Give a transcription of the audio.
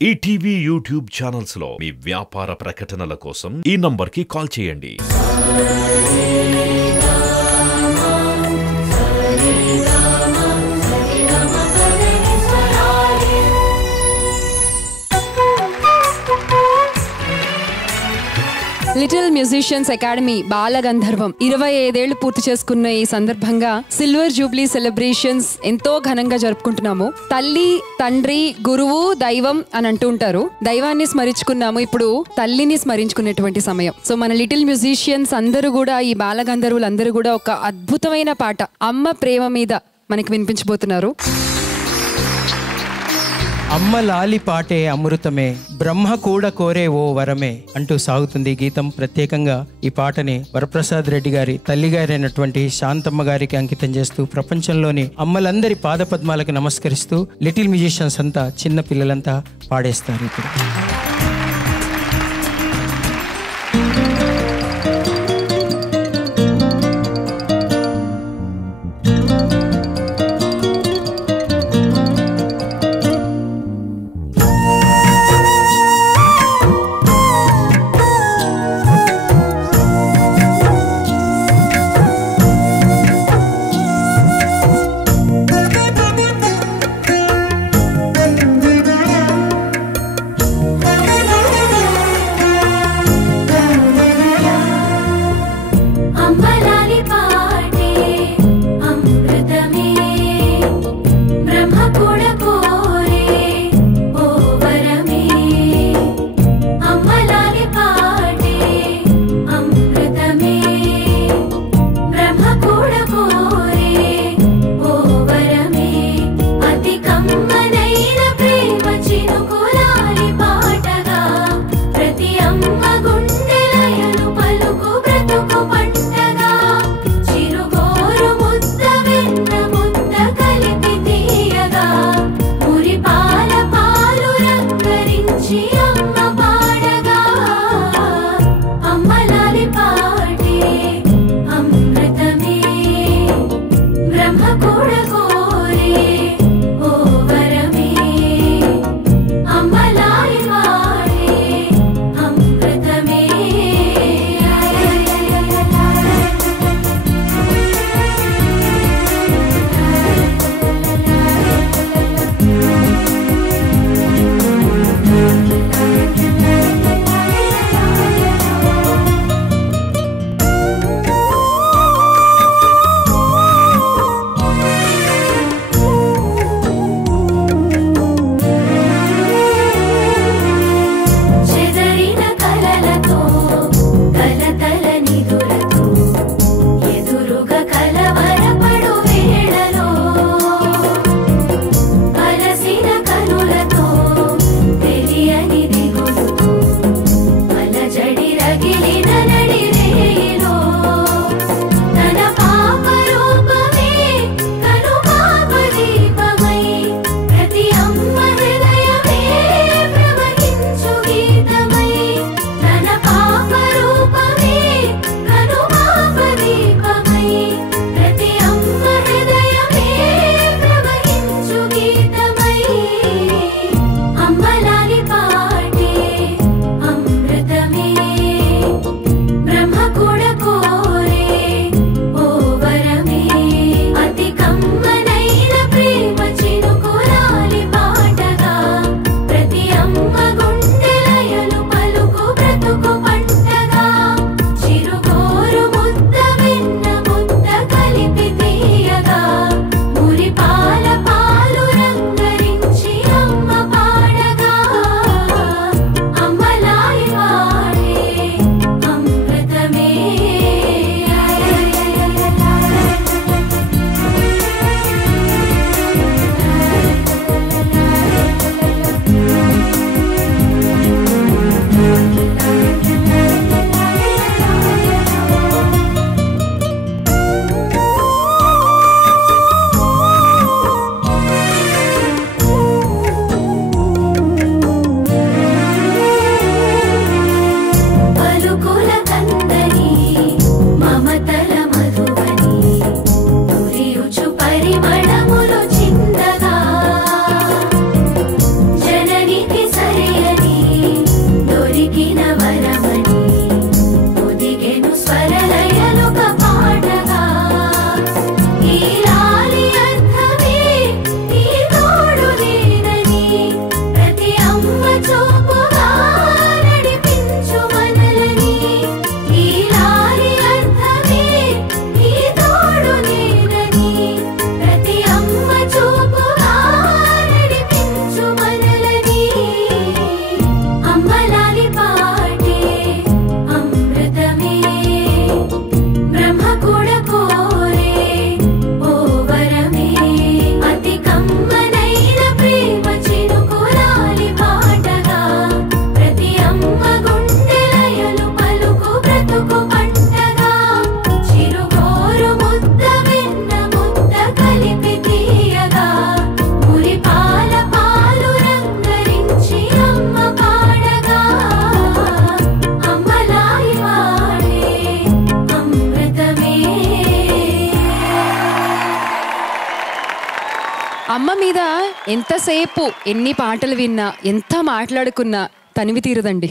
ETV YouTube channels లో మీ వ్యాపార ప్రకటనల కోసం ఈ నంబర్కి కాల్ చేయండి. లిటిల్ మ్యూజిషియన్స్ అకాడమీ బాలగంధర్వం 25 ఏళ్లు పూర్తి చేసుకున్న ఈ సందర్భంగా సిల్వర్ జూబ్లీ సెలబ్రేషన్స్ ఎంతో ఘనంగా జరుపుకుంటున్నాము. తల్లి, తండ్రి, గురువు, దైవం అని అంటూ ఉంటారు. దైవాన్ని స్మరించుకున్నాము, ఇప్పుడు తల్లిని స్మరించుకునేటువంటి సమయం. సో మన లిటిల్ మ్యూజిషియన్స్ అందరూ కూడా, ఈ బాలగంధర్వులు అందరూ కూడా ఒక అద్భుతమైన పాట అమ్మ ప్రేమ మీద మనకి వినిపించబోతున్నారు. అమ్మ లాలి పాటే అమృతమే, బ్రహ్మ కూడా కోరే ఓ వరమే అంటూ సాగుతుంది గీతం. ప్రత్యేకంగా ఈ పాటని వరప్రసాద్ రెడ్డి గారి తల్లిగారైనటువంటి శాంతమ్మ గారికి అంకితం చేస్తూ ప్రపంచంలోని అమ్మలందరి పాదపద్మాలకు నమస్కరిస్తూ లిటిల్ మ్యూజిషియన్స్ అంతా, చిన్న పిల్లలంతా పాడేస్తారు ఇప్పుడు. అమ్మ మీద ఎంతసేపు ఎన్ని పాటలు విన్నా ఎంత మాట్లాడుకున్నా తనివి తీరదండి.